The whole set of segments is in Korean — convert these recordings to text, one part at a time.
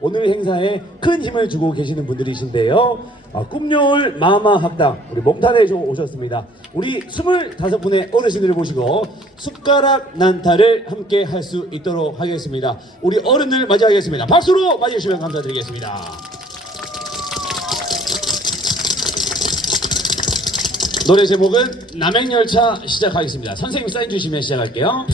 오늘 행사에 큰 힘을 주고 계시는 분들이신데요. 아, 꿈여울 마마 학당 우리 몽탄에 오셨습니다. 우리 25분의 어르신들을 모시고 숟가락 난타를 함께 할 수 있도록 하겠습니다. 우리 어른들 맞이하겠습니다. 박수로 맞이해 주시면 감사드리겠습니다. 노래 제목은 남행열차 시작하겠습니다. 선생님 사인 주시면 시작할게요.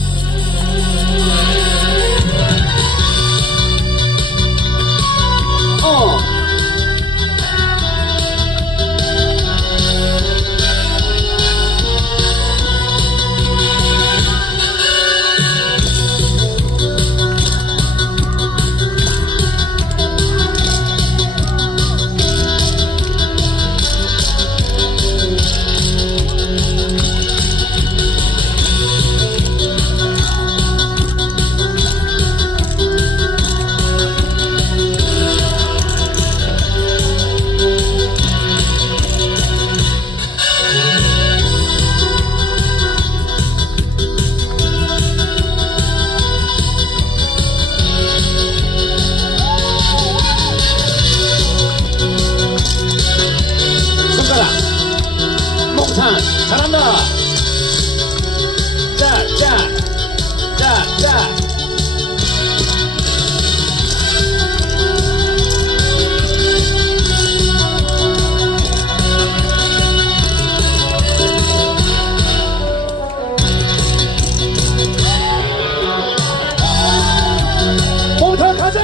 몽탄 가자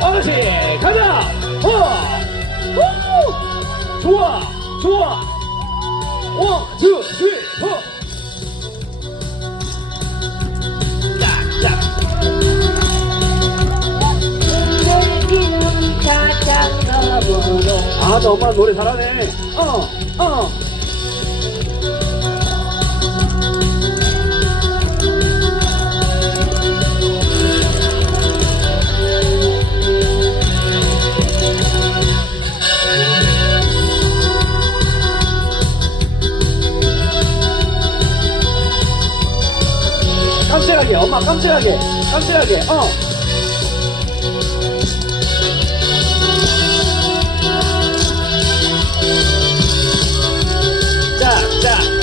어르신 가자 어 우! 좋아 좋아 아, 너 엄마 노래 잘하네. 어, 어 깜찍하게 엄마 깜찍하게 깜찍하게 어. 자, 자, 자,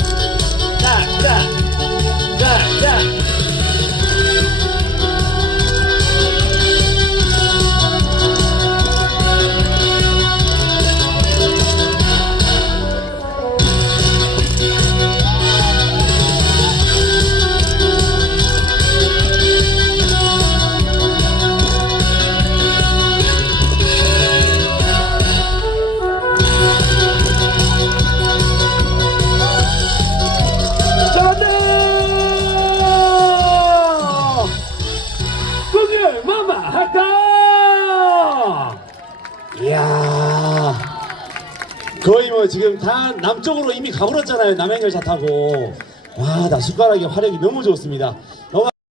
꿈을 마마 학당! 이야, 거의 뭐 지금 다 남쪽으로 이미 가버렸잖아요. 남행열차 타고. 와, 나 숟가락의 화력이 너무 좋습니다.